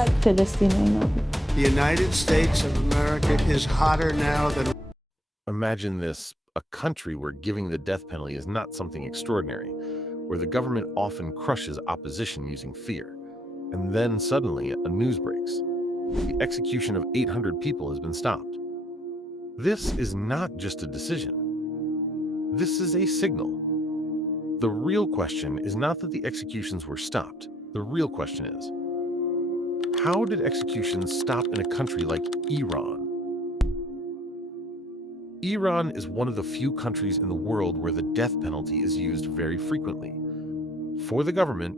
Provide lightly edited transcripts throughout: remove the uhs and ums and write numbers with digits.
The United States of America is hotter now than... Imagine this, a country where giving the death penalty is not something extraordinary, where the government often crushes opposition using fear. And then suddenly, a news breaks. The execution of 800 people has been stopped. This is not just a decision. This is a signal. The real question is not that the executions were stopped. The real question is, how did executions stop in a country like Iran? Iran is one of the few countries in the world where the death penalty is used very frequently. For the government,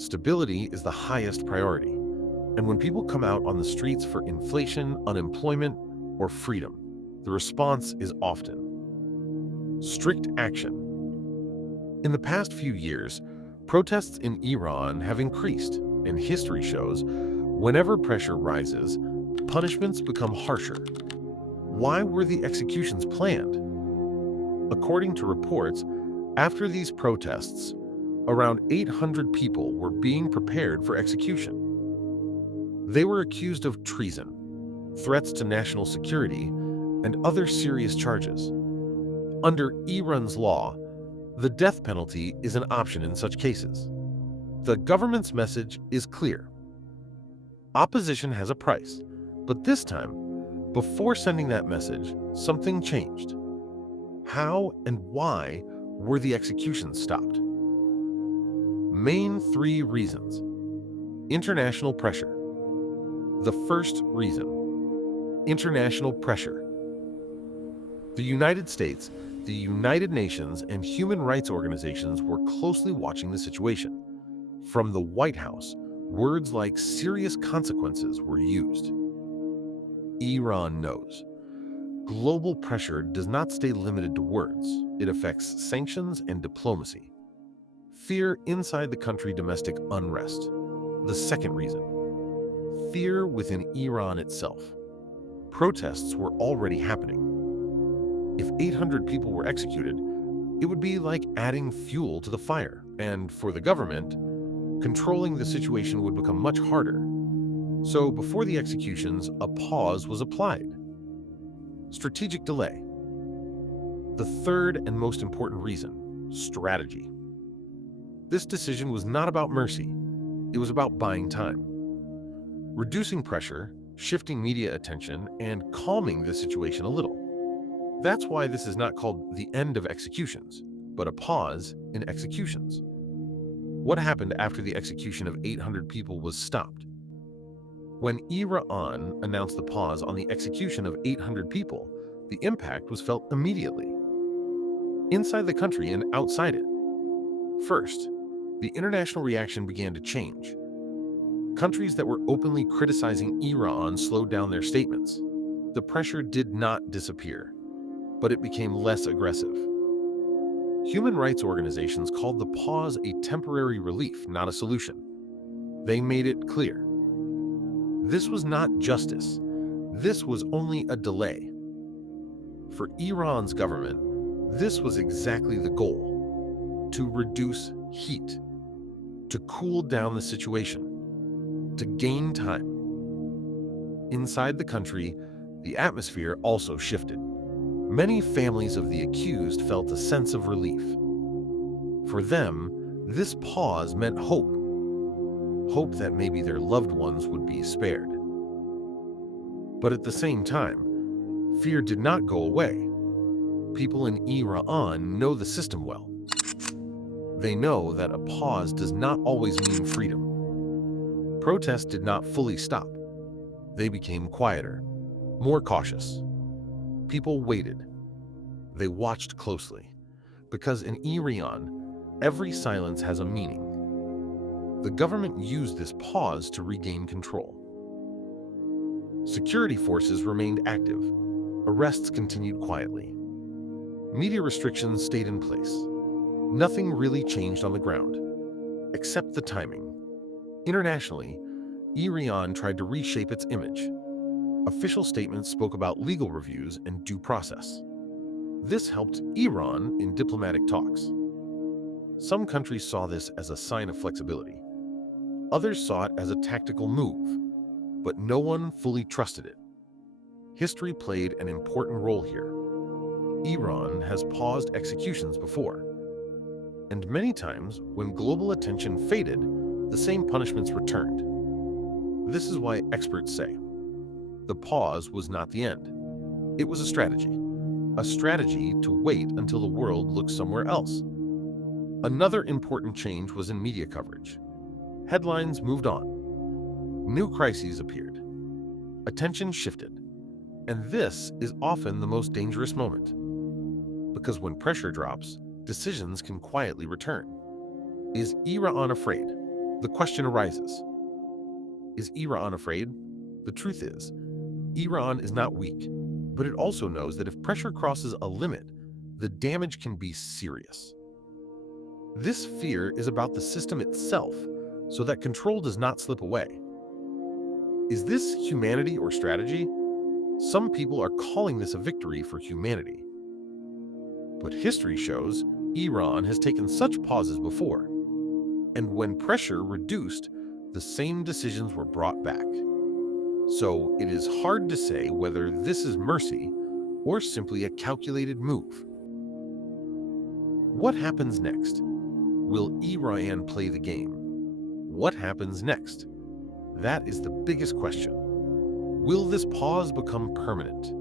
stability is the highest priority. And when people come out on the streets for inflation, unemployment, or freedom, the response is often strict action. In the past few years, protests in Iran have increased, and history shows whenever pressure rises, punishments become harsher. Why were the executions planned? According to reports, after these protests, around 800 people were being prepared for execution. They were accused of treason, threats to national security, and other serious charges. Under Iran's law, the death penalty is an option in such cases. The government's message is clear. Opposition has a price, but this time, before sending that message, something changed. How and why were the executions stopped? Main three reasons. International pressure. The first reason, international pressure. The United States, the United Nations, and human rights organizations were closely watching the situation. From the White House, words like serious consequences were used. Iran knows. Global pressure does not stay limited to words. It affects sanctions and diplomacy. Fear inside the country, domestic unrest. The second reason, fear within Iran itself. Protests were already happening. If 800 people were executed, it would be like adding fuel to the fire. And for the government, controlling the situation would become much harder. So before the executions, a pause was applied. Strategic delay. The third and most important reason, strategy. This decision was not about mercy. It was about buying time. Reducing pressure, shifting media attention, and calming the situation a little. That's why this is not called the end of executions, but a pause in executions. What happened after the execution of 800 people was stopped? When Iran announced the pause on the execution of 800 people, the impact was felt immediately, inside the country and outside it. First, the international reaction began to change. Countries that were openly criticizing Iran slowed down their statements. The pressure did not disappear, but it became less aggressive. Human rights organizations called the pause a temporary relief, not a solution. They made it clear. This was not justice. This was only a delay. For Iran's government, this was exactly the goal: to reduce heat, to cool down the situation, to gain time. Inside the country, the atmosphere also shifted. Many families of the accused felt a sense of relief. For them, this pause meant hope. Hope that maybe their loved ones would be spared. But at the same time, fear did not go away. People in Iran know the system well. They know that a pause does not always mean freedom. Protests did not fully stop. They became quieter, more cautious. People waited. They watched closely. Because in Iran, every silence has a meaning. The government used this pause to regain control. Security forces remained active. Arrests continued quietly. Media restrictions stayed in place. Nothing really changed on the ground, except the timing. Internationally, Iran tried to reshape its image. Official statements spoke about legal reviews and due process. This helped Iran in diplomatic talks. Some countries saw this as a sign of flexibility. Others saw it as a tactical move. but no one fully trusted it. History played an important role here. Iran has paused executions before, and many times when global attention faded, the same punishments returned. This is why experts say the pause was not the end. It was a strategy to wait until the world looked somewhere else. Another important change was in media coverage. Headlines moved on. New crises appeared. Attention shifted. And this is often the most dangerous moment. Because when pressure drops, decisions can quietly return. Is Iran afraid? The question arises. Is Iran afraid? The truth is, Iran is not weak, but it also knows that if pressure crosses a limit, the damage can be serious. This fear is about the system itself, so that control does not slip away. Is this humanity or strategy? Some people are calling this a victory for humanity. But history shows Iran has taken such pauses before, and when pressure reduced, the same decisions were brought back. So it is hard to say whether this is mercy or simply a calculated move. What happens next? Will Iran play the game? What happens next? That is the biggest question. Will this pause become permanent?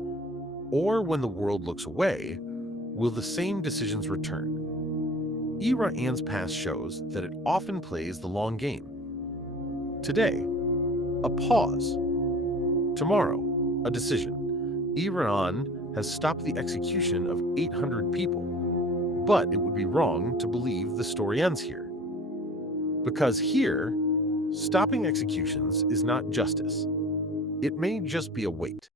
Or when the world looks away, will the same decisions return? Iran's past shows that it often plays the long game. Today, a pause. Tomorrow, a decision. Iran has stopped the execution of 800 people, but it would be wrong to believe the story ends here. Because here, stopping executions is not justice. It may just be a wait.